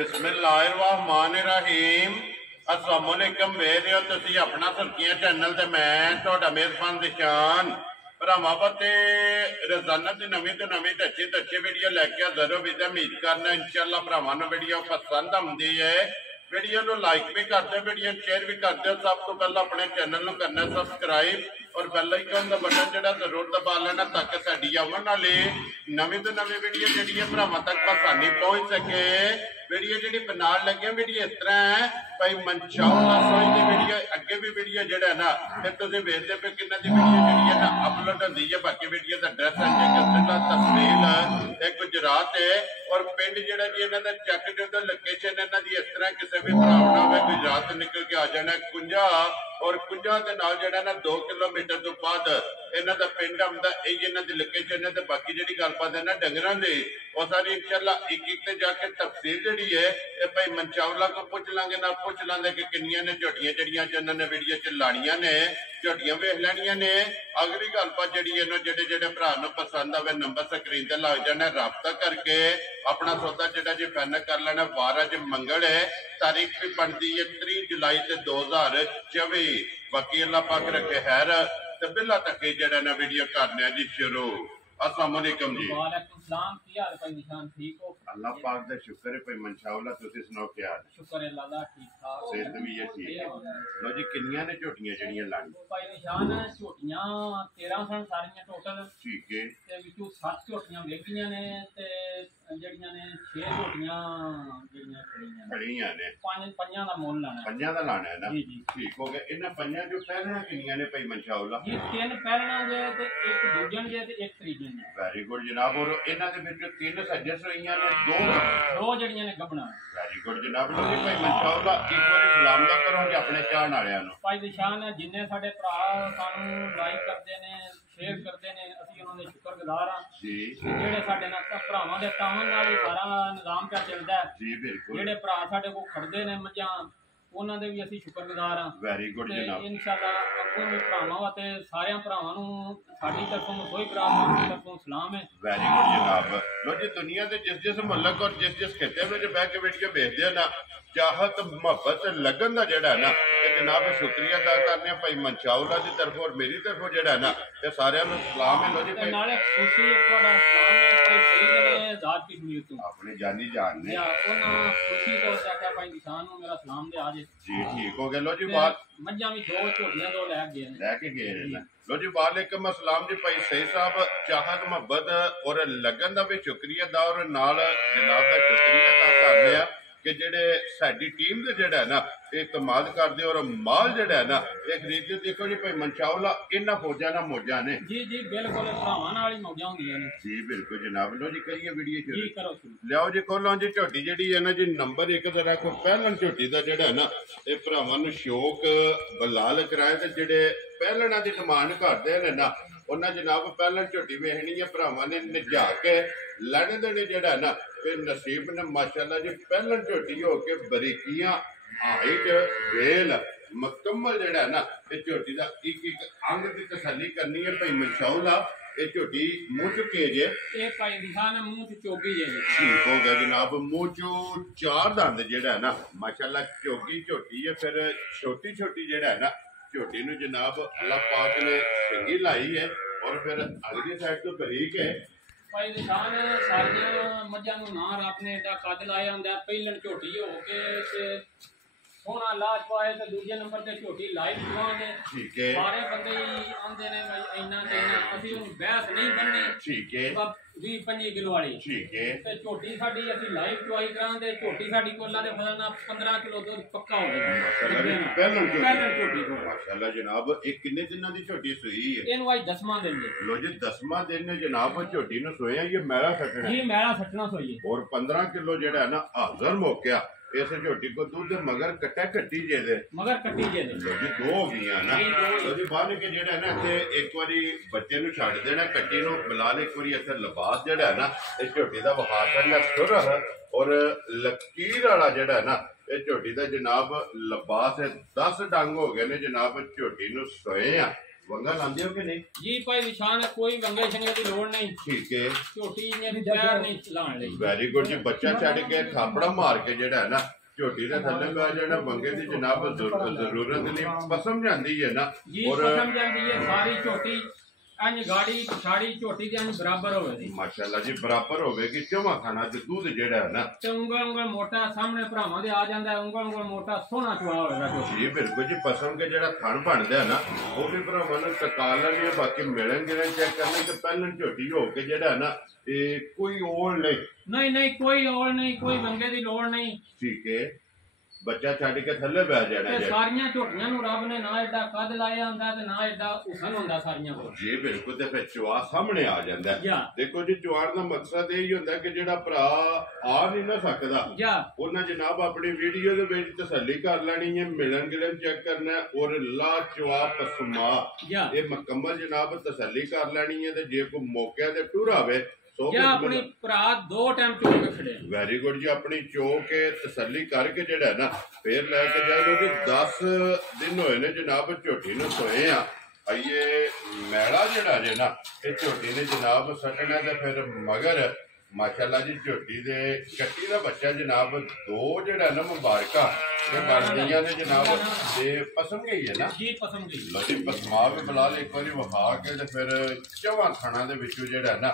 बिस्मिल्लाहिर्रहमानिर्रहीम अस्सलामुअलैकुम वेख रहे हो तुसी अपना सुर्खियां चैनल ते मैं तुहाडा मेज़बान दिशान भरावां ते रोजाना की नवीं तो नवीं अच्छी वीडियो लैके हाज़र हो। विद उम्मीद करना इंशाअल्लाह भरावां नूं वीडियो पसंद आउंदी है। वीडियो नूं लाइक भी कर दो, वीडियो शेयर भी कर दो। सब तो पहले अपने चैनल नूं करना सबसक्राइब और बैल आइकन का बटन जो जरूर दबा लेना ताकि साडी आने वाली नवीं तो नवीं वीडियो जी भरावां तक आसानी पहुँच सके। वीडियो जी बनाने लगे वीडियो इस तरह है भाई मनशाउल्लाह सोच की वीडियो अगे भी वीडियो जो है ना फिर तुम वेखते पे कि वीडियो जी है ना अपलोड होती है। बाकी वीडियो का एड्रैस है तहसील गुजरात है और पिंड जोड़ा जी इन्हों का चैक जो लोकेशन इन्हों की इस तरह किसी भी भरा हो गुजरात निकल के आ जाना कुंजा और कुंजा के नाल जो ना 2 किलोमीटर तो बाद इन्हों का पिंड आता यही इन्हों की लोकेशन है। तो बाकी जी गलबात है ना डंगरों की वो सारी इंशाअल्लाह एक जाके तफसील जी है भाई मनचावला को पूछ लांगे ना पूछ लांगे कि किनिया ने झोटियां जड़ियां इन्होंने वीडियो च लानिया ने झोटियां वेख लैनिया ने। अगली गलबात जी जेडे भरा पसंद आवे नंबर स्क्रीन से लग जाना रबता करके अपना सौदा जो जी फाइनल कर लेना। वार अज मंगल है, तारीख भी बनती है 30 जुलाई 2024। बाकी अल्लाह पाक रखे खैर तो बिला तक जरा ना वीडियो करने जी शुरू। अस्सलाम वालेकुम जी। वालेकुम सलाम। की हाल भाई निशान ठीक हो? अल्लाह पाक दा शुक्र है भाई मनशाउल्लाह तुसी सुनाओ क्या हाल? शुक्र है अल्लाह दा ठीक ठाक। सेहत भी है ठीक है। लो जी किन्नियां ने झोटियां जड़ियां लानी? भाई निशान झोटियां 13 सन सारियां टोटल। ठीक है। ते विचों 7 झोटियां वेखियां ने ते जड़ियां ने 6 झोटियां जड़ियां खड़ियां ने। पंजां दा मोल लाना है। पंजां दा लाना है ना? जी जी ठीक हो गया। इन्हां पंजां जो पहलना किन्नियां ने भाई मनशाउल्लाह? जी 3 पहलना जे ते 1 दूजन जे ते 1 त्रीजन जे। वेरी गुड जनाब। और इन्हां दे विच 3 सजस होईयां ने, 2 जड़ियां ने गबना। वेरी गुड जनाब। लो जी भाई मनशाउल्लाह एक बार सलाम दा करो जी अपने चाहण वालियां नूं। भाई निशान जिन्ने साडे भरा सानू लाइक करदे ने शेयर करते हैं असी उन्होंने शुक्रगुजार हाँ जी। जेडे साडे नाल भरावां दे तावन नाल ही सारा निज़ाम क्या चलदा है जी। बिल्कुल जेडे भरा साडे को खड़दे ने मझां उन्हां दे भी असी शुक्रगुजार हाँ। वेरी गुड जनाब। इंशाअल्लाह अगों भी भरावां ते सारे भरावां नूं साडी तरफों सोई भरावां दी तरफों सलाम है। वेरी गुड जनाब। लो जी दुनिया के जिस मुल्क और जिस खिते में बह के वीडियो भेजते हो ना चाहत मुहब्बत लगन का जोड़ा है ना जनाब शुक्रिया अदा करने भाई मनशाउल्लाह की तरफ और मेरी तरफों जोड़ा है ना ये सारे सलाम है। लो जी नाले खुशी थोड़ा सलाम है भाई सईद ने आजाद कश्मीर तो अपने जानी जान ने उन्हां खुशी तो चाचा भाई निशान नु मेरा सलाम दे आज जी। ठीक हो गया। लो जी बात मज्जां भी 2 झोटियां 2 लेके गए ना। लो जी वालेकुम अस्सलाम जी भाई सही साहब चाहत मुहब्बत और लगन का भी शुक्रिया अदा और नाल जनाब का शुक्रिया अदा करने आ कि जेडे साडी टीम दे जेड़ा है ना ये कमाल करदे और माल जेड़ा है ना ये खरीददे। देखो जी भाई मनशाउल्लाह इन्हां फौजां नाल मौजां ने जी जी बिल्कुल भरावां नाल ही मौजां हुंदियां ने जी। बिल्कुल जनाब। लो जी करिए वीडियो शुरू जी करो शुरू। लियाओ जी खोलो जी झोटी जेड़ी है ना जी नंबर 1 जरा को पहलन झोटी दा जेड़ा है ना ये भरावां नूं शौक बलाल कराए ते जेडे पहलना दी डिमांड करदे ने ना उन्हें जनाब पहलन झोटी वेखनी है भरावां ने निजा के लड़ देने जेड़ा ना फिर नसीब ने माशाअल्लाह जी पहलन झोटी हो के बरीकियां हाइट वेल मुकम्मल जेड़ा ना ये झोटी का एक अंग की तसल्ली करनी है भाई मनशाउल्लाह ये झोटी मुंह च केज है ये भाई निशान मुंह च चोगी है। ठीक हो गया जनाब। मुंह चो 4 दंद जेड़ा है ना माशाअल्लाह चोगी झोटी है। फिर छोटी छोटी जेड़ा है ना झोटी नूं जनाब अल्लाह पाक ने सिंगी लाई है और फिर अगली साइड तो बरीक है। भाई निशान सारियां मझां नूं ना रब ने एडा कद लाया हुंदा पहलन झोटी हो के सोना लाज पाए तो दूजे नंबर ते झोटी लाइव जवान है। ठीक है। सारे बंदे ही आंदे ने भाई इन्ना देना असि हुण बहस नहीं बननी। ठीक है। 20-25 किलो वाली ठीक है ते झोटी साडी असि लाइव चवाई करांदे झोटी साडी कोला दे फसलना 15 किलो दूध पक्का हो गया पहलन झोटी को माशाअल्लाह जनाब। एक कितने दिनों की झोटी सुई है? इहनू आज 10वां दिन है। लो जी 10वां दिन जनाब झोटी नूं सोया ये मैला सटना जी मैला सटना सोई और 15 किलो जेड़ा है ना हाजर मौका इस झोटी को दूध मगर कट्टा कट्टी जे दे मगर कट्टी जे दे लो जी 2 हो गई ना लो जी बाद के जेड़ा है ना इत्थे एक बारी बच्चे नूं छड्ड देना कट्टी नूं बिलाल एक बारी इत्थे लिबास जेड़ा है ना इस झोटी दा वखा करना सुर और लकीर वाला जेड़ा है ना इस झोटी दा जनाब लिबास है 10 डंग हो गए ने जनाब झोटी नूं सोए आ वंगा लांदे हो कि नहीं? जी भाई निशान कोई वंगे शंगे की लोड़ नहीं। ठीक है, झोटी ने पैर नहीं लाने लगी। वेरी गुड जी। बच्चा छड़ के थापड़ा मार के जेड़ा है ना झोटी दे थल्ले पै जाना वंगे दी जनाब जरूरत नहीं, पसम जांदी है ना। जी पसम जांदी है सारी झोटी अंज गाड़ी पिछाड़ी झोटी दे अंज बराबर होवे। माशाल्लाह जी बराबर होवेगी। चौवा खाना च दूध जेड़ा है ना ते उंगल उंगल मोटा सामने भरावां दे आ जांदा है, उंगल उंगल मोटा सोना चवा होवेगा जी। बिल्कुल जी, पसम के जेड़ा थन बनदा है ना वो भी भरावां ने टका लेनी है। बाकी मिलन गिलन चेक करने के पहले झोटी हो के जेड़ा है ना कोई ओल नहीं नहीं कोई ओल नहीं, कोई वंगे दी लोड़ नहीं। ठीक है, बच्चा छड़ के थल्ले बह जाना है। सारियां झोटियां नु रब ने ना एडा कद लाया हुंदा ते ना एडा उसन हुंदा सारियां कोल जी। बिल्कुल, ते फिर चुआ सामने आ जांदा है। देखो जी चुआण दा मकसद यही हुंदा कि जेड़ा भरा आ नहीं ना सकदा उन्हें जनाब अपनी वीडियो दे विच तसल्ली कर लेनी है, मिलन गिलन चेक करना है और ला चुआ पसमा ये मुकम्मल जनाब तसल्ली कर लेनी है। ते जे कोई मौके ते टुर आवे अपनी भरा 2 टाइम चो के खड़े। वेरी गुड जी। अपनी चो के तसल्ली करके जेड़ा है ना फिर लेके जाओ जी। 10 दिन होए ने जनाब झोटी नूं सोए आ। आइए मैला जेड़ा जे ना ये झोटी ने जनाब सटना ते फिर मगर माशाल्लाह जी झोटी दे कट्टी दा बच्चा जनाब 2 जेड़ा ना मुबारका ये बनदियां ने जनाब ते पसम गई है ना जी पसम गई। लो जी पसमा भी बिलाल एक बारी वहा के ते फिर चौवा खाना दे विचों जेड़ा ना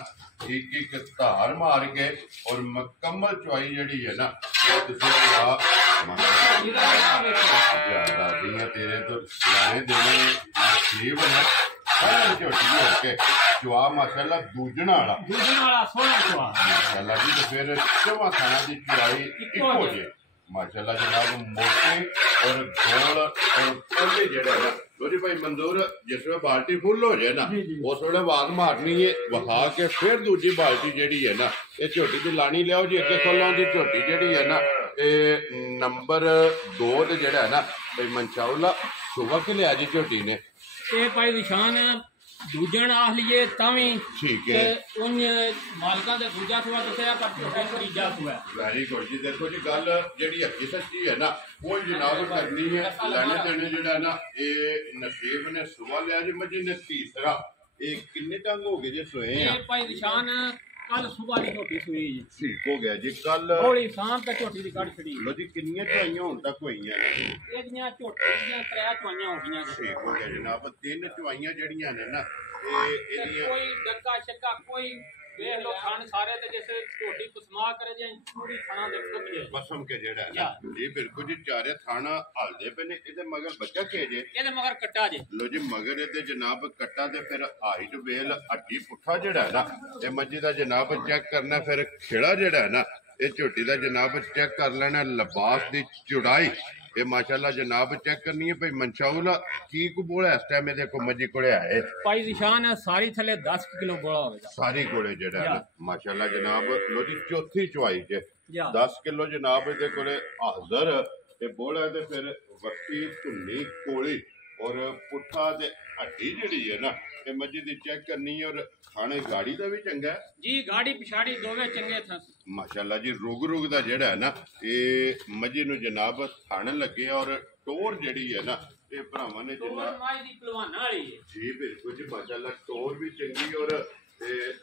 एक एक धार मार के और मुकम्मल चुआई जेड़ी है ना तेरे तो लाने देने नसीब है। झोटी होके चुआ माशाल्लाह दूजन वाला सोना चुआ माशाल्लाह जी। तो फिर चौवा खाना की चुआई इको जे माशाल्लाह जनाब मोटे और गोल और पहले जेड़ा ना लोरी भाई मंजूर जिसमें बाल्टी फुल हो जाए ना उस वेले आवाज मारनी है वहा के फिर दूजी बाल्टी जेड़ी है ना ये झोटी दी लानी लियाओ जी। अगे खोलों दी झोटी जेड़ी है ना नंबर 2 ते जेड़ा है ना भाई मंचाउला सुबह के लिया जी झोटी ने ਇਹ ਭਾਈ ਨਿਸ਼ਾਨ ਦੂਜਣ ਆਖ ਲਈਏ ਤਾਂ ਵੀ ਠੀਕ ਹੈ ਉਨ ਮਾਲਕਾਂ ਦੇ ਦੂਜਾ ਸੁਆ ਦੱਸਿਆ ਪਰ ਝੋਟੇ ਤੀਜਾ ਸੁਆ। ਵੈਰੀ ਗੁੱਡ ਜੀ। ਦੇਖੋ ਜੀ ਗੱਲ ਜਿਹੜੀ ਹੱਕੀ ਸੱਚੀ ਹੈ ਨਾ ਉਹ ਜਨਾਬ ਕਰਨੀ ਹੈ। ਲੈਣੇ ਦੇਣੇ ਜਿਹੜਾ ਨਾ ਇਹ ਨਸੀਬ ਨੇ ਸੁਆ ਲਿਆ ਜੀ ਮੱਝੀ ਨੇ ਤੀਸਰਾ। ਇਹ ਕਿੰਨੇ ਟੰਗ ਹੋ ਗਏ ਜੇ ਸੋਏ ਆ? ਇਹ ਭਾਈ ਨਿਸ਼ਾਨ कल सुबह की झोटी सुई जी। ठीक हो गया जी। कल थोड़ी शाम तक झोटी दी कट छड़ी। लो जी किन्नियां चुआइयां हुण तक होईयां ने? ਇਹਦੀਆਂ ਝੋਟੀਆਂ 3 ਚੁਆਈਆਂ ਹੋ ਗਈਆਂ। ठीक हो गया जनाब। 3 चुआइयां ਜਿਹੜੀਆਂ ਨੇ ਨਾ ਇਹਦੀਆਂ ਕੋਈ ਡੱਕਾ ਛੱਕਾ ਕੋਈ ਵੇਖ ਲੋ ਖਾਣ ਸਾਰੇ ਤੇ ਜਿਵੇਂ ਝੋਟੀ ਪਸਮਾ ਕਰੇ ਜਾਂ ਪੂਰੀ ਖਾਣਾ ਦੇਖੋ ਵੀ ਪਸਮ ਕੇ ਜਿਹੜਾ ਹੈ ਨਾ ਜੀ ਬਿਲਕੁਲ ਜੀ ਚਾਰੇ ਥਾਣਾ ਹਲਦੇ ਪਏ ਨੇ। ਇਹਦੇ ਮਗਰ ਬੱਚਾ ਕੇ ਜੇ ਇਹਦੇ ਮਗਰ ਕੱਟਾ ਜੇ ਲੋ ਜੀ ਮਗਰ ਇਹਦੇ ਜਨਾਬ ਕੱਟਾ ਤੇ ਫਿਰ ਹਾਈਟ ਵੇਲ ਅੱਡੀ ਪੁੱਠਾ ਜਿਹੜਾ ਹੈ ਨਾ ਇਹ ਮੱਝੀ ਦਾ ਜਨਾਬ ਚੈੱਕ ਕਰਨਾ। ਫਿਰ ਖੇੜਾ ਜਿਹੜਾ ਹੈ ਨਾ ਇਹ ਝੋਟੀ ਦਾ ਜਨਾਬ ਚੈੱਕ ਕਰ ਲੈਣਾ। ਲਿਬਾਸ ਦੀ ਚੌੜਾਈ ये माशाल्लाह जनाब चेक करनी है भाई मंशाउला की को बोला इस टाइम देखो मजी कोड़े आए भाई निशान सारी थले 10 किलो बोला होगा सारी कोड़े जेड़ा है माशाल्लाह जनाब लो जी चौथी चुआई जे 10 किलो जनाब दे कोले हाजिर ते बोला ते फिर वक्ती धुन्नी कोली और पुठा ते हड्डी जेड़ी है ना ये मजी दी चेक करनी है। और खाने गाड़ी दा भी चंगा है जी गाड़ी पिछाड़ी दोवे चंगे थे माशाल्लाह जी। रुग दा जेड़ा है ना ये मजी नु जनाब थाने लगे और टोर जेड़ी है ना ये भरावां ने जनाब माई दी पहलवान वाली है जी बिल्कुल जी माशाल्लाह टोर भी चंगी और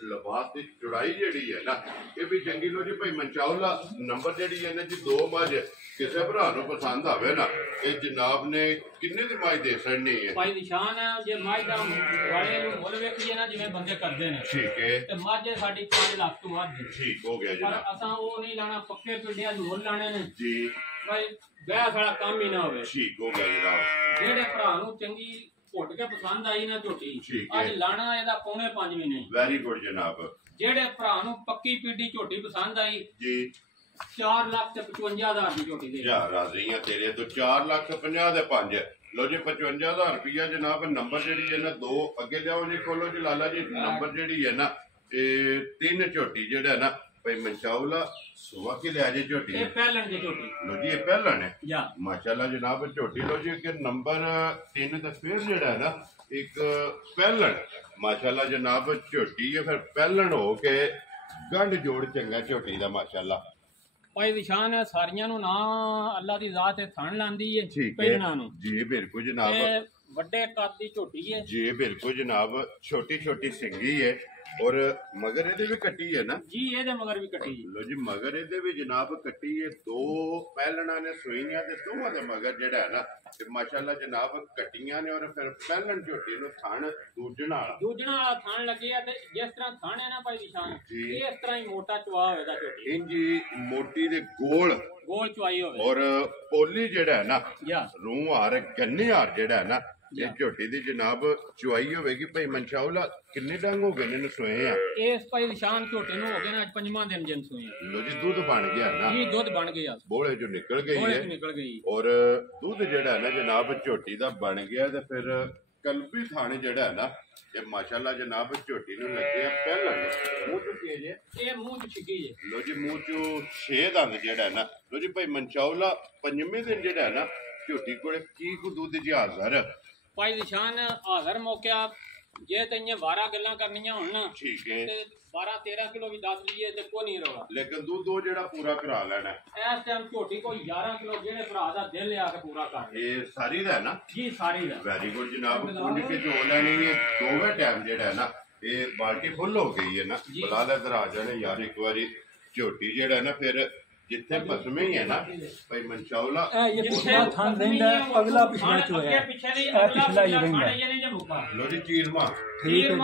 लिबास की चौड़ाई जेड़ी है ना ये भी चंगी। लो जी भाई मंचाउला नंबर जेड़ी है ना जी 2 मझ किसी भरा नूं पसंद आवे ना ये जनाब ने किन्ने दी माई दे छड़नी है? भाई निशान जे माई दा वाले नु मुल वेखीए ना जिवें बंदे करदे ने ठीक है ते माझे साडी 5 लाख तो वध दी। ठीक हो गया पर जनाब। असां ओ नहीं लाना पक्के पिंडियां नु मुल लाने ने जी भाई बहस वाला काम ही ना होवे। ठीक हो गया जनाब। जेड़े भरा नु चंगी घुट के पसंद आई ना झोटी अज लाना एदा 4.5 भी नहीं। वेरी गुड जनाब। जेड़े भरा नु पक्की पीडी झोटी पसंद आई जी 4,55,000 की झोटी दे यार राजी है तेरे तो 4,50,000 दे 5 लो जी 55,000 रुपया जनाब। नंबर जेडी है ना 2 अगे जाओ जी खोलो जी लाला जी नंबर जेडी है ना 3 झोटी जेड़ा है ना भाई मंचाउला सुबह की लिया जी झोटी ये पहलन दी झोटी लो जी ये पहलन है माशाल्लाह जनाब झोटी। लो जी के नंबर 3 ते फिर जेड़ा है ना एक पहलन माशाल्लाह जनाब झोटी है फिर पहलन हो के गंढ जोड़ चंगा झोटी दा माशाल्लाह। भाई निशान सारियां नु ना अल्लाह दी जात थण लांदी है पहलना नु जी बिल्कुल जनाब। ਵੱਡੇ ਕੱਦ ਦੀ ਝੋਟੀ ਹੈ जी बिल्कुल जनाब, छोटी छोटी सिंगी है और मगर ਇਹਦੇ ਵੀ ਕੱਟੀ ਹੈ ਨਾ ਜੀ, ਇਹਦੇ ਮਗਰ ਵੀ ਕੱਟੀ ਜੀ। ਲੋ ਜੀ ਮਗਰ ਇਹਦੇ ਵੀ ਜਨਾਬ ਕੱਟੀ ਹੈ, ਦੋ ਪਹਿਲਣਾ ਨੇ ਸੂਈਆਂ ਤੇ ਦੋਵਾਂ ਦੇ ਮਗਰ ਜਿਹੜਾ ਹੈ ਨਾ ਤੇ ਮਾਸ਼ਾਅੱਲਾ ਜਨਾਬ ਕੱਟੀਆਂ ਨੇ ਔਰ ਫਿਰ ਪਹਿਲਣ ਝੋਟੀ ਨੂੰ ਥਣ ਦੂਜਣਾ ਵਾਲਾ ਥਣ ਲੱਗੇ ਆ ਤੇ ਜਿਸ ਤਰ੍ਹਾਂ ਥਣ ਹੈ ਨਾ ਭਾਈ ਨਿਸ਼ਾਨ, ਇਸ ਤਰ੍ਹਾਂ ਹੀ ਮੋਟਾ ਚਵਾ ਹੋਵੇਗਾ ਝੋਟੀ, ਇੰਜੀ ਮੋਟੀ ਦੇ ਗੋਲ ਚਵਾਈ ਹੋਵੇ ਔਰ ਪੋਲੀ ਜਿਹੜਾ ਹੈ ਨਾ ਯਾ ਰੂਹ ਹਾਰ ਗੰਨੇ ਹਾਰ ਜਿਹੜਾ ਹੈ ਨਾ ਇਹ ਝੋਟੀ ਦੀ ਜਨਾਬ ਚੁਆਈ ਹੋਵੇਗੀ। ਭਾਈ ਮਨਸ਼ਾਉਲਾ ਕਿੰਨੇ ਡੰਗ ਹੋ ਗਏ ਨੇ ਸੋਏ ਆ? ਇਸ ਭਾਈ ਨਿਸ਼ਾਨ ਝੋਟੇ ਨੂੰ ਹੋ ਗਏ ਨਾ ਅੱਜ 5ਵਾਂ ਦਿਨ ਜਨ ਸੋਏ ਆ। ਲੋ ਜੀ ਦੁੱਧ ਬਣ ਗਿਆ ਨਾ ਜੀ, ਦੁੱਧ ਬਣ ਗਿਆ, ਬੋਲੇ ਜੋ ਨਿਕਲ ਗਈ ਔਰ ਦੁੱਧ ਜਿਹੜਾ ਨਾ ਜਨਾਬ ਝੋਟੀ ਦਾ ਬਣ ਗਿਆ ਤੇ ਫਿਰ ਕਲਬੀ ਥਾਣੇ ਜਿਹੜਾ ਨਾ ਇਹ ਮਾਸ਼ਾਅੱਲਾ ਜਨਾਬ ਝੋਟੀ ਨੂੰ ਲੱਗਿਆ ਪਹਿਲਾਂ ਮੂੰਹ ਚ ਕੀ ਜੇ ਇਹ ਮੂੰਹ ਚ ਛਿੱਕੀ ਜੇ। ਲੋ ਜੀ ਮੂੰਹ ਚੋਂ 6 ਦੰਦ ਜਿਹੜਾ ਨਾ ਲੋ ਜੀ ਭਾਈ ਮਨਸ਼ਾਉਲਾ 5ਵੇਂ ਦਿਨ ਜਿਹੜਾ ਨਾ ਝੋਟੀ ਕੋਲੇ ਕੀ ਕੋ ਦੁੱਧ ਹਾਜ਼ਰ ਭਾਈ ਨਿਸ਼ਾਨ ਹਾਜ਼ਰ ਮੌਕਿਆ ਜੇ ਤੈਨੂੰ 12 ਗੱਲਾਂ ਕਰਨੀਆਂ ਹੋਣ ਨਾ ਠੀਕ ਹੈ ਤੇ 12-13 ਕਿਲੋ ਵੀ ਦੱਸ ਲਈਏ ਤੇ ਕੋਈ ਨਹੀਂ ਰੋਗਾ, ਲੇਕਿਨ ਦੁੱਧ ਉਹ ਜਿਹੜਾ ਪੂਰਾ ਕਰਾ ਲੈਣਾ ਇਸ ਟਾਈਮ ਝੋਟੀ ਕੋਈ 11 ਕਿਲੋ ਜਿਹੜੇ ਭਰਾ ਦਾ ਦਿਲ ਲਿਆ ਕੇ ਪੂਰਾ ਕਰ ਇਹ ਸਾਰੀ ਦਾ ਨਾ ਜੀ, ਸਾਰੀ ਦਾ ਵੈਰੀ ਗੁੱਡ ਜਨਾਬ। ਪੁੰਜ ਕੇ ਜੋ ਲੈਣੀ ਹੈ ਦੋਵੇਂ ਟਾਈਮ ਜਿਹੜਾ ਹੈ ਨਾ ਇਹ ਬਾਲਟੀ ਫੁੱਲ ਹੋ ਗਈ ਹੈ ਨਾ ਬਲਾ ਲੈ ਇਧਰ ਆ ਜਾਣੇ ਯਾਰ ਇੱਕ ਵਾਰੀ ਝੋਟੀ ਜਿਹੜਾ ਨਾ ਫਿਰ ਜਿੱਥੇ ਬਸਮੇ ਹੀ ਹੈ ਨਾ ਭਾਈ ਮਨਸ਼ਾਉਲਾ ਇਹ ਪਿਛਲਾ ਥਣ ਰਹਿੰਦਾ ਅਗਲਾ ਪਿਛਲਾ ਚ ਹੋਇਆ ਪਿਛਲੇ ਦੀ ਅਗਲਾ ਹੀ ਰਹਿੰਦਾ ਇਹਨੇ ਜੇ ਮੁਕਾ ਲੋ ਜੀ ਚੀਰਮਾ ਠੀਕ ਹੈ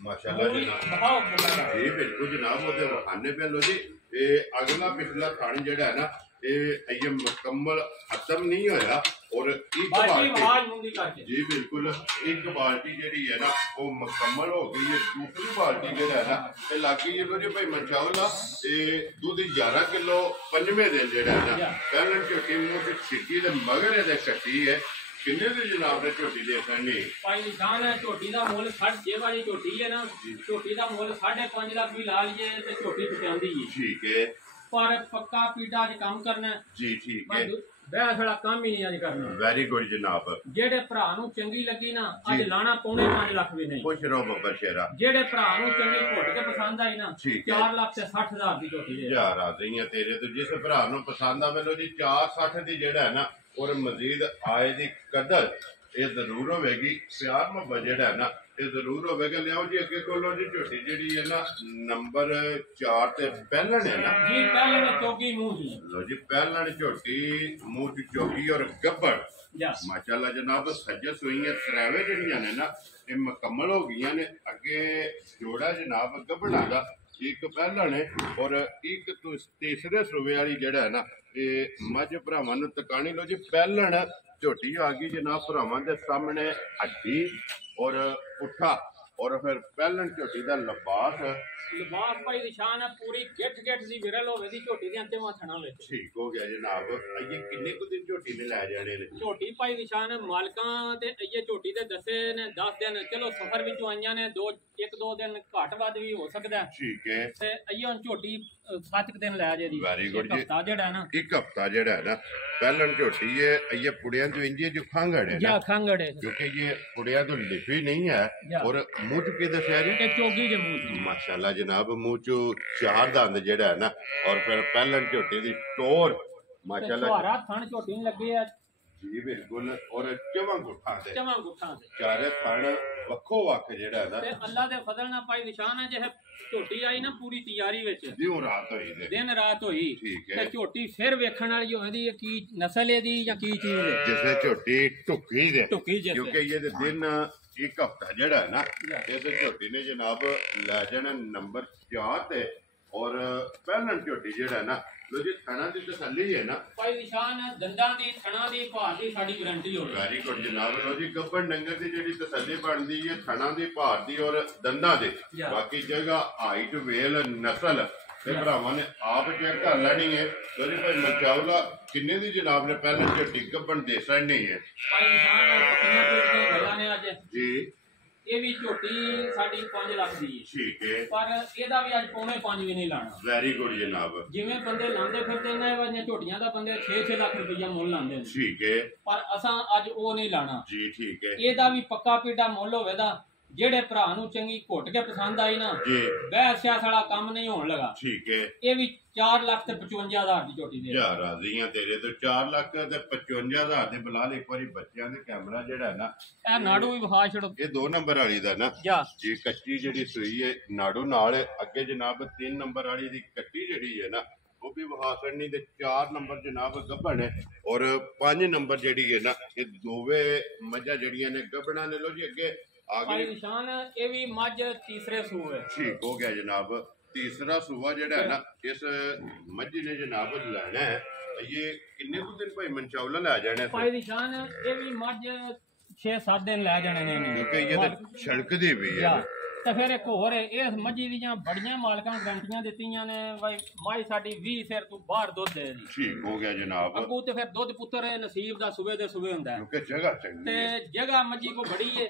ਮਾਸ਼ਾਅੱਲਾ ਜਨਾਬ ਜੀ ਬਿਲਕੁਲ ਜਨਾਬ ਉਹਦੇ ਵਖਾਨੇ ਪੈ ਲੋ ਜੀ ਇਹ ਅਗਲਾ ਪਿਛਲਾ ਥਣ ਜਿਹੜਾ ਹੈ ਨਾ ਇਹ ਮੁਕੰਮਲ ਖਤਮ ਨਹੀਂ ਹੋਇਆ ਔਰ ਇੱਕ ਬਾਲਟੀ ਜੀ ਬਿਲਕੁਲ ਇੱਕ ਬਾਲਟੀ ਜਿਹੜੀ ਹੈ ਨਾ ਉਹ ਮੁਕੰਮਲ ਹੋ ਗਈ ਹੈ। ਦੂਸਰੀ ਬਾਲਟੀ ਜਿਹੜਾ ਹੈ ਨਾ ਇਹ ਲੱਗ ਗਈ ਹੈ ਲੋ ਜੀ ਭਾਈ ਮਨਸ਼ਾਉਲਾ ਇਹ ਦੁੱਧ 11 ਕਿਲੋ 5ਵੇਂ ਦਿਨ ਜਿਹੜਾ ਹੈ ਨਾ ਪਹਿਲਾਂ ਝੋਟੀ ਮੂੰਹ ਤੇ ਛਿੱਕੀ ਦੇ ਮਗਰ ਇਹਦੇ ਕੱਟੀ ਹੈ। ਕਿੰਨੇ ਦੀ ਜਨਾਬ ਨੇ ਝੋਟੀ ਦੇ ਸੰਨੀ ਭਾਈ ਨਿਸ਼ਾਨ ਹੈ ਝੋਟੀ ਦਾ ਮੁੱਲ 60 ਵਾਲੀ ਝੋਟੀ ਹੈ ਨਾ ਝੋਟੀ ਦਾ ਮੁੱਲ 5.5 ਲੱਖ ਵੀ ਲਾ ਲਈਏ ਤੇ ਝੋਟੀ ਪਹੁੰਚਾਉਂਦੀ ਹੈ ਠੀਕ ਹੈ ਪਰ ਪੱਕਾ ਪੀੜਾ ਅੱਜ ਕੰਮ ਕਰਨਾ ਜੀ ਠੀਕ ਹੈ ਬਹਿਸ ਵਾਲਾ ਕੰਮ ਹੀ ਨਹੀਂ ਅੱਜ ਕਰਨਾ। ਵੈਰੀ ਗੁੱਡ ਜਨਾਬ। ਜਿਹੜੇ ਭਰਾ ਨੂੰ ਚੰਗੀ ਲੱਗੀ ਨਾ ਅੱਜ ਲਾਣਾ ਪੌਣੇ 5 ਲੱਖ ਵੀ ਨਹੀਂ। ਖੁਸ਼ ਰਹੋ ਬੱਬਰ ਸ਼ੇਰਾ। ਜਿਹੜੇ ਭਰਾ ਨੂੰ ਚੰਗੀ ਘੁੱਟ ਕੇ ਪਸੰਦ ਆਈ ਨਾ 4 ਲੱਖ ਤੇ 60,000 ਦੀ ਝੋਟੀ ਦੇ ਯਾਰ ਆ ਗਈਆਂ ਤੇਰੇ ਤੋਂ ਜਿਸ ਭਰਾ ਨੂੰ ਪਸੰਦ ਆਵੇ ਲੋ ਜੀ 460 ਦੀ ਜਿਹੜਾ ਹੈ ਨਾ ਔਰ ਮਜ਼ੀਦ ਆਏ ਦੀ ਕਦਰ ਇਹ ਜ਼ਰੂਰ ਹੋਵੇਗੀ। ਪਿਆਰ ਮੁਹੱਬਤ ਜਿਹੜਾ ਹੈ ਨਾ ਇਹ ਜ਼ਰੂਰ ਹੋਵੇਗਾ। ਲਿਆਓ ਜੀ ਅੱਗੇ ਕੋਲੋਂ ਜੀ ਝੋਟੀ ਜਿਹੜੀ ਹੈ ਨਾ ਨੰਬਰ 4 ਤੇ ਪਹਿਲਣ ਹੈ ਨਾ ਜੀ ਪਹਿਲਣ ਚੋਗੀ ਮੂੰਹ ਜੀ ਲੋ ਜੀ ਪਹਿਲਣ ਝੋਟੀ ਮੂੰਹ ਚ ਚੋਗੀ ਔਰ ਗੱਬੜ ਮਾਸ਼ਾਅੱਲਾ ਜਨਾਬ ਸੱਜਸ ਹੋਈਆਂ ਤਰਾਵੇ ਜਿਹੜੀਆਂ ਨੇ ਨਾ ਇਹ ਮੁਕੰਮਲ ਹੋ ਗਈਆਂ ਨੇ। ਅੱਗੇ ਜੋੜਾ ਜਨਾਬ ਗੱਬੜਾਂ ਦਾ ਇੱਕ ਪਹਿਲਣ ਹੈ ਔਰ ਇੱਕ ਤੀਸਰੇ ਸੂਬੇ ਵਾਲੀ ਜਿਹੜਾ ਹੈ ਨਾ ਇਹ ਮੱਝ ਭਰਾਵਾਂ ਨੂੰ ਤਕਾਣੀ ਲੋ ਜੀ ਪਹਿਲਣ ਝੋਟੀ ਆ ਗਈ ਜਨਾਬ ਭਰਾਵਾਂ ਦੇ ਸਾਹਮਣੇ ਹੱਡੀ ਔਰ ਪੁੱਠਾ ਔਰ ਫਿਰ ਪਹਿਲਣ ਝੋਟੀ ਦਾ ਲਿਬਾਸ ਭਾਈ ਨਿਸ਼ਾਨ ਹੈ ਪੂਰੀ ਗਿੱਠ ਦੀ ਵਿਰਲ ਹੋਵੇ ਦੀ ਝੋਟੀ ਦੇ ਅੰਤਿਮ ਥਣਾ ਵਿੱਚ ਠੀਕ ਹੋ ਗਿਆ ਜਨਾਬ। ਇਹ ਕਿੰਨੇ ਕੁ ਦਿਨ ਝੋਟੀ ਨੇ ਲੈ ਜਾਣੇ ਨੇ? ਝੋਟੀ ਭਾਈ ਨਿਸ਼ਾਨ ਮਾਲਕਾਂ ਤੇ ਇਹ ਝੋਟੀ ਦੇ ਦੱਸੇ ਨੇ 10 ਦਿਨ ਚਲੋ ਸਫਰ ਵਿੱਚੋਂ ਆਈਆਂ ਨੇ 1-2 ਦਿਨ ਘੱਟ ਵੱਧ ਵੀ ਹੋ ਸਕਦਾ ਠੀਕ ਹੈ ਤੇ ਇਹ ਹੁਣ ਝੋਟੀ 7 ਦਿਨ ਲੈ ਜੇ ਦੀ ਵੈਰੀ ਗੁੱਡ ਜੀ। ਹਫਤਾ ਜਿਹੜਾ ਨਾ ਇੱਕ ਹਫਤਾ ਜਿਹੜਾ ਹੈ ਨਾ ਪਹਿਲਣ ਝੋਟੀ ਹੈ ਇਹ ਪੁੜਿਆਂ ਤੋਂ ਇੰਜੀ ਜੋ ਖਾਂਗੜ ਹੈ ਨਾ ਖਾਂਗੜ ਹੈ ਕਿਉਂਕਿ ਇਹ ਪੁੜਿਆਂ ਤੋਂ ਲਿਫੀ ਨਹੀਂ ਹੈ ਔਰ ਮੂੰਹ ਚ ਕੀ ਦੱਸਿਆ ਜੀ ਤੇ ਚੋਗੀ ਦੇ ਮੂੰਹ ਚ ਮਾਸ਼ਾਅੱਲਾ ਜਨਾਬ ਮੂੰਹ ਚੋਂ 4 ਦੰਦ ਜਿਹੜਾ ਹੈ ਨਾ ਔਰ ਫਿਰ ਪਹਿਲਣ ਝੋਟੀ ਦੀ ਟੋਰ ਮਾਸ਼ਾਅੱਲਾ ਤੁਹਾਰਾ ਥਣ ਝੋਟੀ ਨੂੰ ਲੱਗੇ ਆ ਜੀ ਬਿਲਕੁਲ ਔਰ ਚਵਾਂ ਗੁੱਠਾਂ ਤੇ ਚਾਰੇ ਥਣ ਵੱਖੋ ਵੱਖ ਜਿਹੜਾ ਹੈ ਨਾ ਤੇ ਅੱਲਾ ਦੇ ਫਜ਼ਲ ਨਾਲ ਭਾਈ ਨਿਸ਼ਾਨ ਹੈ ਜੇ ਝੋਟੀ ਆਈ ਨਾ ਪੂਰੀ ਤਿਆਰੀ ਵਿੱਚ ਦਿਨ ਰਾਤ ਹੋਈ ਦਿਨ ਰਾਤ ਹੋਈ ਤੇ ਝੋਟੀ ਫਿਰ ਵੇਖਣ ਵਾਲੀ ਹੋਵੇਗੀ ਕੀ ਨਸਲ ਇਹਦੀ ਜਾਂ ਕੀ ਚੀਜ਼ ਹੈ ਜਿਸੇ ਝੋਟੀ ਢੁੱਕੀ ਕਿਉਂਕਿ ਇਹਦੇ ਦਿਨ ਇੱਕ ਹਫਤਾ ਜਿਹੜਾ ਹੈ ਨਾ ਇਸ ਝੋਟੀ ਨੇ ਜਨਾਬ ਲੈ ਜਾਣਾ ਨੰਬਰ 4 ਤੇ ਔਰ ਪਹਿਲਣ ਝੋਟੀ ਜਿਹੜਾ ਨਾ ਲੋ ਜੀ ਥਣਾ ਦੀ ਤਸੱਲੀ ਹੈ ਨਾ ਭਾਈ ਨਿਸ਼ਾਨ ਦੰਦਾਂ ਦੀ ਥਣਾ ਦੀ ਭਾਰ ਦੀ ਸਾਡੀ ਗਾਰੰਟੀ ਹੋਵੇ। ਵੈਰੀ ਗੁੱਡ ਜਨਾਬ। ਲੋ ਜੀ ਗੱਬੜ ਡੰਗਰ ਦੀ ਜਿਹੜੀ ਤਸੱਲੀ ਬਣਦੀ ਹੈ ਥਣਾ ਦੀ ਭਾਰ ਦੀ ਔਰ ਦੰਦਾਂ ਦੀ ਬਾਕੀ ਜਗ੍ਹਾ ਹਾਈਟ ਵੇਲ ਨਸਲ ਤੇ ਭਰਾਵਾਂ ਨੇ ਆਪ ਚੈੱਕ ਕਰ ਲੈਣੀ ਹੈ। ਲੋ ਜੀ ਭਾਈ ਮਚਾਉਲਾ ਕਿੰਨੇ ਦੀ ਜਨਾਬ ਨੇ ਪਹਿਲਾਂ ਝੋਟੀ ਗੱਬੜ ਦੇ ਨਹੀਂ ਹੈ ਭਾਈ ਨਿਸ਼ਾਨ ਪੱਕੀਆਂ ਪੇਟ ਦੀਆਂ ਗੱਲਾਂ ਨੇ ਅੱਜ ਜੀ। ਇਹ ਵੀ ਝੋਟੀ ਸਾਡੀ 5 ਲੱਖ ਦੀ ਠੀਕ ਹੈ ਪਰ ਇਹਦਾ ਵੀ ਅੱਜ ਪੌਣੇ 5 ਵੀ ਨਹੀਂ ਲਾਣਾ। ਵੈਰੀ ਗੁੱਡ ਜਨਾਬ। ਜਿਵੇਂ ਬੰਦੇ ਲਾਉਂਦੇ ਫਿਰਦੇ ਨੇ ਇਹ ਵਾਲੀਆਂ ਝੋਟੀਆਂ ਦਾ ਬੰਦੇ 6 ਲੱਖ ਰੁਪਈਆ ਮੁੱਲ ਲਾਉਂਦੇ ਨੇ ਠੀਕ ਹੈ ਪਰ ਅਸਾਂ ਅੱਜ ਉਹ ਨਹੀਂ ਲਾਣਾ ਜੀ ਠੀਕ ਹੈ। ਇਹਦਾ ਵੀ ਪੱਕਾ ਪੀੜਾ ਮੁੱਲ ਹੋਵੇਗਾ ਜਿਹੜੇ ਭਰਾ ਨੂੰ ਚੰਗੀ ਘੁੱਟ ਕੇ ਪਸੰਦ ਆਈ ਨਾ ਜੀ ਬਹਿਸ ਸਿਆਸ ਵਾਲਾ ਕੰਮ ਨਹੀਂ ਹੋਣ ਲਗਾ। ਠੀਕ ਹੈ। ਇਹ ਵੀ 4,55,000 ਦੀ ਝੋਟੀ ਦੇ ਯਾਰ ਰਾਜ਼ੀਆਂ ਤੇਰੇ ਤੋਂ 4,55,000 ਦੇ ਬਲਾਲ ਇੱਕ ਵਾਰੀ ਬੱਚਿਆਂ ਦੇ ਕੈਮਰਾ ਜਿਹੜਾ ਨਾ ਇਹ ਨਾੜੂ ਵੀ ਵਿਖਾ ਛੜੋ। ਇਹ 2 ਨੰਬਰ ਵਾਲੀ ਦਾ ਨਾ ਜਾ ਜੀ ਕੱਚੀ ਜਿਹੜੀ ਸੂਈ ਹੈ ਨਾੜੂ ਨਾਲ ਅੱਗੇ ਜਨਾਬ 3 ਨੰਬਰ ਵਾਲੀ ਦੀ ਕੱਟੀ ਜਿਹੜੀ ਹੈ ਨਾ ਉਹ ਵੀ ਵਿਖਾ ਛੜਨੀ ਤੇ 4 ਨੰਬਰ ਜਨਾਬ ਗੱਭਣ ਹੈ ਔਰ 5 ਨੰਬਰ ਜਿਹੜੀ ਹੈ ਨਾ ਇਹ ਦੋਵੇਂ ਮੱਝਾਂ ਜਿਹੜੀਆਂ ਨੇ ਗੱਭਣਾਂ ਨੇ। ਲੋ ਜੀ ਅੱਗੇ ਆ ਭਾਈ ਗਈ ਨਿਸ਼ਾਨ ਇਹ ਵੀ ਮੱਝ ਤੀਸਰੇ ਸੂਏ ਹੈ। ਠੀਕ ਹੋ ਗਿਆ ਜਨਾਬ। तीसरा सूबा जेड़ा है ना इस मज्जी ने जनाब लेना है ये किन्ने कुछ दिन भाई मनचावला लै जाने भाई निशान ये भी मज 6-7 दिन लै जाने ने क्योंकि ये तो छड़कदी भी है ਤੇ ਫਿਰ ਇੱਕ ਹੋਰ ਇਸ ਮੱਝੀ ਦੀਆਂ ਬੜੀਆਂ ਮਾਲਕਾਂ ਗਰੰਟੀਆਂ ਦਿੱਤੀਆਂ ਨੇ ਭਾਈ ਮਾਈ ਸਾਡੀ 20 ਸਿਰ ਤੋਂ ਬਾਹਰ ਦੁੱਧ ਦੇ ਜੀ। ਠੀਕ ਹੋ ਗਿਆ ਜਨਾਬ। ਅੱਗੂ ਤੇ ਫਿਰ ਦੁੱਧ ਪੁੱਤਰ ਨਸੀਬ ਦਾ ਸੂਬੇ ਦੇ ਸੂਬੇ ਹੁੰਦਾ ਕਿਉਂਕਿ ਜਗ੍ਹਾ ਚੰਗੀ ਤੇ ਜਗ੍ਹਾ ਮੱਝੀ ਕੋ ਬੜੀ ਹੈ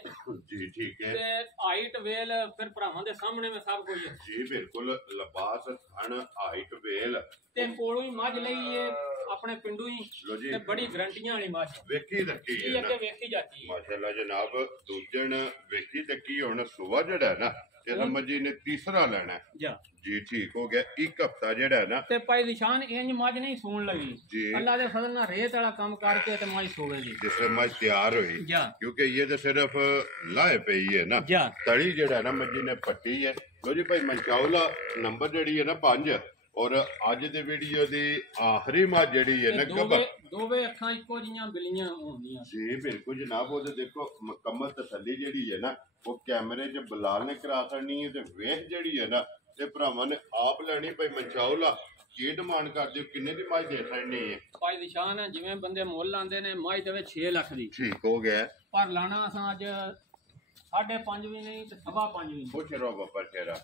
ਜੀ। ਠੀਕ ਹੈ। ਤੇ ਹਾਈਟ ਵੇਲ ਫਿਰ ਭਰਾਵਾਂ ਦੇ ਸਾਹਮਣੇ ਮੈਂ ਸਭ ਕੁਝ ਜੀ ਬਿਲਕੁਲ ਲਬਾਸ ਥਣ ਹਾਈਟ ਵੇਲ ਤੇ ਕੋਲੋਂ ਹੀ ਮੱਝ ਲਈ ਹੈ ਆਪਣੇ ਪਿੰਡੂ ਹੀ ਤੇ ਬੜੀ ਗਰੰਟੀਆਂ ਵਾਲੀ ਮੱਝ ਵੇਖੀ ਰੱਖੀ ਜੀ ਅੱਗੇ ਵੇਖੀ ਜਾਂਦੀ ਹੈ ਮਾਸ਼ਾਅੱਲਾ ਜਨਾਬ। ਦੂਜਣ ਵੇਖੀ ਰੱਖੀ ਹੁਣ ਸੁਬਾ ਜਿਹੜਾ ਹੈ ਨਾ ਇਹ ਮੱਝੀ ਨੇ ਤੀਸਰਾ ਲੈਣਾ ਜੀ। ਠੀਕ ਹੋ ਗਿਆ। ਇੱਕ ਹਫਤਾ ਜਿਹੜਾ ਹੈ ਨਾ ਤੇ ਭਾਈ ਨਿਸ਼ਾਨ ਇੰਜ ਮੱਝ ਨਹੀਂ ਸੂਣ ਲਗੀ ਅੱਲਾ ਦੇ ਫਜ਼ਲ ਨਾਲ ਰੇਤ ਵਾਲਾ ਕੰਮ ਕਰਕੇ ਤੇ ਮੱਝ ਸੋਵੇ ਜੀ ਜਿਸ ਮੱਝ ਤਿਆਰ ਹੋਈ ਕਿਉਂਕਿ ਇਹ ਤਾਂ ਸਿਰਫ ਲਾਹੇ ਪਈ ਹੈ ਨਾ ਤੜੀ ਜਿਹੜਾ ਨਾ ਮੱਝੀ ਨੇ ਪੱਟੀ ਹੈ। ਲੋ ਜੀ ਭਾਈ ਮੰਚਾਉਲਾ ਨੰਬਰ ਜਿਹੜੀ ਹੈ ਨਾ 5 ਔਰ ਅੱਜ ਦੇ ਵੀਡੀਓ ਦੀ ਆਖਰੀ ਮੱਝ ਜਿਹੜੀ ਹੈ ਨਾ ਦੋਵੇਂ ਅੱਖਾਂ ਇੱਕੋ ਜੀਆਂ ਬਿਲੀਆਂ ਹੁੰਦੀਆਂ ਜੀ ਬਿਲਕੁਲ ਜਨਾਬ। ਉਹਦੇ ਦੇਖੋ ਮੁਕੰਮਲ ਤਸੱਲੀ ਜਿਹੜੀ ਹੈ ਨਾ ਉਹ ਕੈਮਰੇ 'ਚ ਬਲਾਲ ਨੇ ਕਰਾ ਕਰਨੀ ਹੈ ਤੇ ਵੇਖ ਜਿਹੜੀ ਹੈ ਨਾ ਤੇ ਭਰਾਵਾਂ ਨੇ ਆਪ ਲੈਣੀ। ਭਾਈ ਮੰਚਾਉਲਾ ਕੀ ਡਿਮਾਂਡ ਕਰਦੇ ਹੋ ਕਿੰਨੇ ਦੀ ਮੱਝ ਦੇ ਸਕਣੀ ਹੈ? ਭਾਈ ਨਿਸ਼ਾਨ ਜਿਵੇਂ ਬੰਦੇ ਮੁੱਲ ਲਾਉਂਦੇ ਨੇ ਮੱਝ ਦੇਵੇ 6 ਲੱਖ ਦੀ। ਠੀਕ ਹੋ ਗਿਆ। ਪਰ ਲਾਣਾ ਅਸਾਂ ਅੱਜ 5.5 ਵੀ ਨਹੀਂ ਤੇ 5.5 ਵੀ ਨਹੀਂ। ਪੁੱਛ ਰੋ ਬਾਬਾ ਤੇਰਾ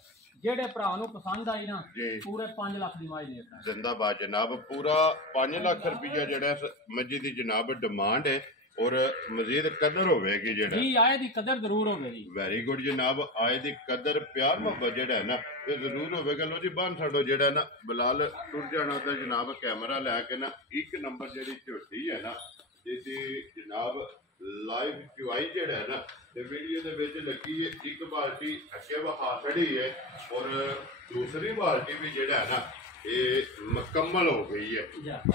ਜਿਹੜੇ ਭਰਾ ਨੂੰ ਪਸੰਦ ਆਈ ਨਾ ਪੂਰੇ 5 ਲੱਖ ਦੀ ਮੱਝ ਦੇਤਾ ਜ਼ਿੰਦਾਬਾਦ ਜਨਾਬ। ਪੂਰਾ 5 ਲੱਖ ਰੁਪਇਆ ਜਿਹੜਾ ਮੱਝੀ ਦੀ ਜਨਾਬ ਡਿਮਾਂਡ ਹੈ ਔਰ ਮਜ਼ੀਦ ਕਦਰ ਹੋਵੇਗੀ ਜਿਹੜਾ ਜੀ ਆਏ ਦੀ ਕਦਰ ਜ਼ਰੂਰ ਹੋਵੇਗੀ। ਵੈਰੀ ਗੁੱਡ ਜਨਾਬ। ਆਏ ਦੀ ਕਦਰ ਪਿਆਰ ਮੁਹੱਬਤ ਜਿਹੜਾ ਹੈ ਨਾ ਇਹ ਜ਼ਰੂਰ ਹੋਵੇਗਾ। ਲੋ ਜੀ ਬਾਹਰ ਛੱਡੋ ਜਿਹੜਾ ਨਾ ਬਲਾਲ ਟੁਰ ਜਾਣਾ ਤਾਂ ਜਨਾਬ ਕੈਮਰਾ ਲੈ ਕੇ ਨਾ 1 ਨੰਬਰ ਜਿਹੜੀ ਝੋਟੀ ਹੈ ਨਾ ਜਿਹਦੀ ਜਨਾਬ ਲਾਈਵ ਚੁਆਈ ਜਿਹੜਾ ਹੈ ਨਾ ਤੇ ਵੀਡੀਓ ਦੇ ਵਿੱਚ ਲੱਗੀ ਹੈ। ਇੱਕ ਬਾਲਟੀ ਅੱਗੇ ਵਹਾ ਖੜੀ ਹੈ ਔਰ ਦੂਸਰੀ ਬਾਲਟੀ ਵੀ ਜਿਹੜਾ ਹੈ ਨਾ ਇਹ ਮੁਕੰਮਲ ਹੋ ਗਈ ਹੈ।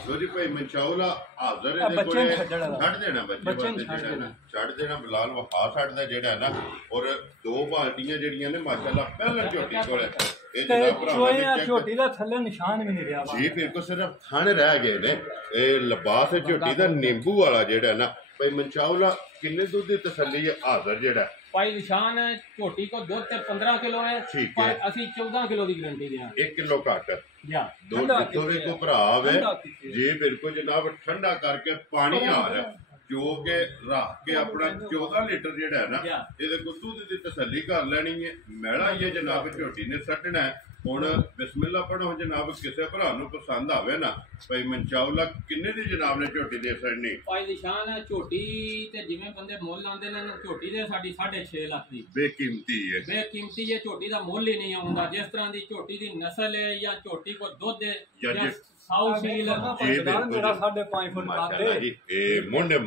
ਲੋ ਜੀ ਭਾਈ ਮੰਚਾਉਲਾ ਹਾਜ਼ਰ ਇਹਦੇ ਕੋਲੇ ਛੱਡ ਦੇਣਾ ਬੱਚੇ ਜਿਹੜਾ ਛੱਡ ਦੇਣਾ ਬਲਾਲ ਵਹਾ ਛੱਡਦਾ ਜਿਹੜਾ ਹੈ ਨਾ ਔਰ 2 ਬਾਲਟੀਆਂ ਜਿਹੜੀਆਂ ਨੇ ਮਾਸ਼ਾਅੱਲਾ ਪਹਿਲਾਂ ਝੋਟੀ ਕੋਲੇ ਇਹ ਜਨਾਬ ਭਰਾਵਾਂ ਝੋਟੀ ਦਾ ਥੱਲੇ ਨਿਸ਼ਾਨ ਵੀ ਨਹੀਂ ਰਿਹਾ ਜੀ। ਬਿਲਕੁਲ ਸਿਰਫ ਥਣ ਰਹਿ ਗਏ ਨੇ। ਇਹ ਲਬਾਸ ਝੋਟੀ ਦਾ ਨਿੰਬੂ ਵਾਲਾ ਜਿਹੜਾ ਨਾ ਭਾਈ ਮੰਚਾਉਲਾ ਕਿੰਨੇ ਦੁੱਧ ਦੀ ਤਸੱਲੀ ਹੈ ਹਾਜ਼ਰ ਜਿਹੜਾ ਭਾਈ ਨਿਸ਼ਾਨ ਝੋਟੀ ਕੋ ਦੁੱਧ ਤੇ 15 ਕਿਲੋ ਹੈ ਪਰ ਅਸੀਂ 14 ਕਿਲੋ ਦੀ ਗਰੰਟੀ ਦਿਆਂ 1 ਕਿਲੋ ਘੱਟ ਦੁੱਧ ਜਿੱਥੋਂ ਕੋ ਭਰਾ ਵੇ ਜੀ ਬਿਲਕੁਲ ਜਨਾਬ ਠੰਡਾ ਕਰਕੇ ਪਾਣੀ ਆ ਰਿਹਾ ਜੋ ਕਿ ਰੱਖ ਕੇ ਆਪਣਾ 14 ਲੀਟਰ ਜਿਹੜਾ ਹੈ ਨਾ ਇਹਦੇ ਕੋ ਦੁੱਧ ਦੀ ਤਸੱਲੀ ਕਰ ਲੈਣੀ ਹੈ। ਮੈਲਾ ਹੀ ਹੈ ਜਨਾਬ ਝੋਟੀ ਨੇ ਸੱਟਣਾ ਹੈ। ਹੁਣ ਬਿਸਮਿਲ੍ਲਾ ਪੜੋ ਜਨਾਬ ਕਿਸੇ ਭਰਾ ਨੂੰ ਪਸੰਦ ਆਵੇ ਨਾ ਭਾਈ ਮੰਚਾਉਲਾ ਕਿੰਨੇ ਦੀ ਜਨਾਬ ਨੇ ਝੋਟੀ ਦੇ ਸੜਨੀ? ਭਾਈ ਨਿਸ਼ਾਨ ਝੋਟੀ ਤੇ ਜਿਵੇਂ ਬੰਦੇ ਮੁੱਲ ਲਾਉਂਦੇ ਨੇ ਝੋਟੀ ਦੇ ਸਾਡੀ 6.5 ਲੱਖ ਦੀ ਬੇਕੀਮਤੀ ਹੈ। ਬੇਕੀਮਤੀ ਹੈ ਝੋਟੀ ਦਾ ਮੁੱਲ ਹੀ ਨਹੀਂ ਆਉਂਦਾ। ਜਿਸ ਤਰ੍ਹਾਂ ਦੀ ਝੋਟੀ ਦੀ ਨਸਲ ਹੈ ਜਾਂ ਝੋਟੀ ਕੋ ਦੁੱਧ ਹੈ ਜਾਂ ਸਾਊ ਸੀਲ ਜਿਹੜਾ 5.5 ਫੁੱਟ ਕਾਦੇ ਇਹ ਮੁੰਡੇ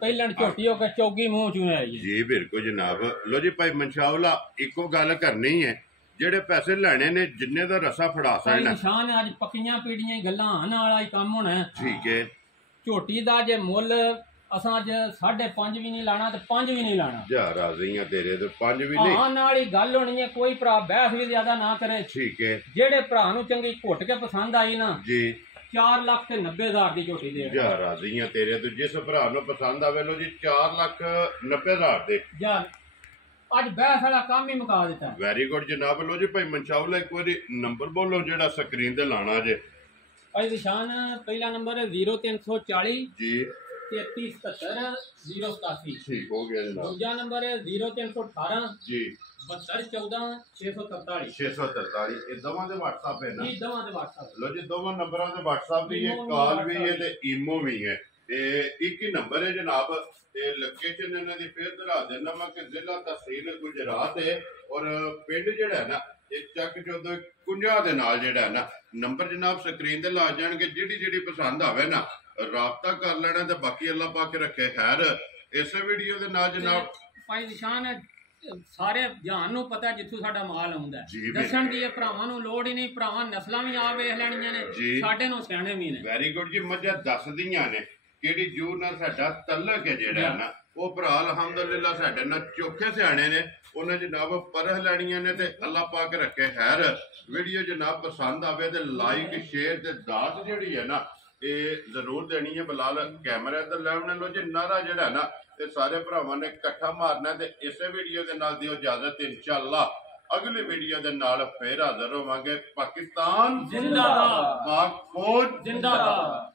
ਪਹਿਲਾਂ ਝੋਟੀ ਹੋ ਕੇ ਚੌਗੀ ਮੂੰਹ ਚੋਂ ਆਈ ਜੀ ਬਿਲਕੁਲ ਜਨਾਬ। ਲੋ ਜੀ ਭਾਈ ਮੰਚਾਉਲਾ ਇੱਕੋ ਗੱਲ ਕਰਨੀ ਹੈ ਜਿਹੜੇ ਪੈਸੇ ਲੈਣੇ ਨੇ ਜਿੰਨੇ ਦਾ ਰਸਾ ਫੜਾ ਸਕਣਾ ਨਿਸ਼ਾਨ ਅੱਜ ਪੱਕੀਆਂ ਪੀੜੀਆਂ ਹੀ ਗੱਲਾਂ ਨਾਲ ਹੀ ਕੰਮ ਹੋਣਾ। ਠੀਕ ਹੈ। ਝੋਟੀ ਦਾ ਜੇ ਮੁੱਲ ਅਸਾਂ ਅੱਜ 5.5 ਵੀ ਨਹੀਂ ਲਾਣਾ ਤੇ 5 ਵੀ ਨਹੀਂ ਲਾਣਾ। ਜਾ ਰਾਜ਼ੀਆਂ ਤੇਰੇ ਤੇ 5 ਵੀ ਨਹੀਂ। ਹਾਂ ਨਾਲ ਹੀ ਗੱਲ ਹੋਣੀ ਹੈ ਕੋਈ ਭਰਾ ਬਹਿਸ ਵੀ ਜ਼ਿਆਦਾ ਨਾ ਕਰੇ। ਠੀਕ ਹੈ। ਜਿਹੜੇ ਭਰਾ ਨੂੰ ਚੰਗੀ ਘੁੱਟ ਕੇ ਪਸੰਦ ਆਈ ਨਾ ਜੀ 4,90,000 ਦੀ ਝੋਟੀ ਦੇ ਜਾ ਰਾਜ਼ੀਆਂ ਤੇਰੇ ਤੇ ਜਿਸ ਭਰਾ ਨੂੰ ਪਸੰਦ ਆਵੇ ਲੋ ਜੀ 4,90,000 ਦੇ ਜਾ ਅੱਜ ਬਹਿਸ ਵਾਲਾ ਕੰਮ ਹੀ ਮੁਕਾ ਦਿੱਤਾ। ਵੈਰੀ ਗੁੱਡ ਜਨਾਬ। ਲੋ ਜੀ ਭਾਈ ਮੰਚਾਉਲਾ ਇੱਕ ਵਾਰੀ ਨੰਬਰ ਬੋਲੋ ਜਿਹੜਾ ਸਕਰੀਨ ਤੇ ਲਾਣਾ ਜੇ। ਭਾਈ ਨਿਸ਼ਾਨ ਪਹਿਲਾ ਨੰਬਰ ਹੈ 0340 ਜੀ 3377 087 ਠੀਕ ਹੋ ਗਿਆ ਜਨਾਬ। ਦੂਜਾ ਨੰਬਰ ਹੈ 0318 ਜੀ 7214 643 643 ਇਹ ਦੋਵਾਂ ਦੇ WhatsApp ਹੈ ਨਾ? ਜੀ ਦੋਵਾਂ ਦੇ WhatsApp। ਲੋ ਜੀ ਦੋਵਾਂ ਨੰਬਰਾਂ ਦੇ WhatsApp ਵੀ ਹੈ ਕਾਲ ਵੀ ਹੈ ਤੇ ਈਮੋ ਵੀ ਹੈ ਤੇ ਇੱਕ ਹੀ ਨੰਬਰ ਹੈ ਜਨਾਬ। ਤੇ ਲੋਕੇਸ਼ਨ ਇਹਨਾਂ ਦੀ ਫੇਰ ਦਰਾ ਦੇਣਾ ਮੈਂ ਕਿ ਜ਼ਿਲ੍ਹਾ ਤਹਿਸੀਲ ਗੁਜਰਾਤ ਹੈ ਔਰ ਪਿੰਡ ਜਿਹੜਾ ਹੈ ਨਾ ਇਹ ਚੱਕ ਚੌਧਰ 51 ਦੇ ਨਾਲ ਜਿਹੜਾ ਹੈ ਨਾ ਨੰਬਰ ਜਨਾਬ ਸਕਰੀਨ ਤੇ ਲਾ ਜਾਣਗੇ। ਜਿਹੜੀ ਪਸੰਦ ਆਵੇ ਨਾ ਰਾਬਤਾ ਕਰ ਲੈਣਾ ਤੇ ਬਾਕੀ ਅੱਲਾਹ ਪਾਕ ਰੱਖੇ ਖੈਰ। ਇਸੇ ਵੀਡੀਓ ਦੇ ਨਾਲ ਜਨਾਬ ਭਾਈ ਨਿਸ਼ਾਨ ਸਾਰੇ ਜਹਾਨ ਨੂੰ ਪਤਾ ਜਿੱਥੋਂ ਸਾਡਾ ਮਾਲ ਆਉਂਦਾ ਜੀ ਵੀਰੇ। ਦੱਸਣ ਦੀ ਇਹ ਭਰਾਵਾਂ ਨੂੰ ਲੋੜ ਹੀ ਨਹੀਂ, ਭਰਾਵਾਂ ਨਸਲਾਂ ਵੀ ਆ ਵੇਖ ਲੈਣੀਆਂ ਨੇ, ਜੀ। ਸਾਡੇ ਨੂੰ ਸਿਆਣੇ ਵੀ ਨੇ। ਵੈਰੀ ਗੁੱਡ ਜੀ। ਮੱਝਾਂ ਦੱਸਦੀਆਂ ਨੇ ਕਿਹੜੀ ਜੂ ਨਾਲ ਸਾਡਾ ਤਲਕ ਹੈ ਜਿਹੜਾ ਨਾ, ਉਹ ਭਰਾ ਅਲਹਮਦੁਲਿਲਾ ਸਾਡੇ ਨਾਲ ਚੋਖੇ ਸਿਆਣੇ ਨੇ। ਉਹਨਾਂ ਜਨਾਬ ਪਰਖ ਲੈਣੀਆਂ ਨੇ ਤੇ ਅੱਲਾਹ ਪਾਕ ਰੱਖੇ ਖੈਰ। ਵੀਡੀਓ ਜਨਾਬ ਪਸੰਦ ਆਵੇ ਤੇ ਲਾਈਕ ਸ਼ੇਅਰ ਤੇ ਦਾਤ ਜਿਹੜੀ ਹੈ ਨਾ ਇਹ ਜ਼ਰੂਰ ਦੇਣੀ ਹੈ। ਬਲਾਲ ਕੈਮਰਾ ਤੇ ਲੈਣ ਲੋ ਜੀ, ਨਾਰਾ ਜਿਹੜਾ ਨਾ ਤੇ ਸਾਰੇ ਭਰਾਵਾਂ ਨੇ ਇਕੱਠਾ ਮਾਰਨਾ। ਤੇ ਇਸੇ ਵੀਡੀਓ ਦੇ ਨਾਲ ਦਿਓ ਇਜਾਜ਼ਤ, ਇਨਸ਼ਾਅੱਲਾ ਅਗਲੀ ਵੀਡੀਓ ਦੇ ਨਾਲ ਫੇਰ ਹਾਜ਼ਰ ਹੋਵਾਂਗੇ। ਪਾਕਿਸਤਾਨ ਜ਼ਿੰਦਾਬਾਦ, ਪਾਕ ਫੌਜ ਜ਼ਿੰਦਾਬਾਦ।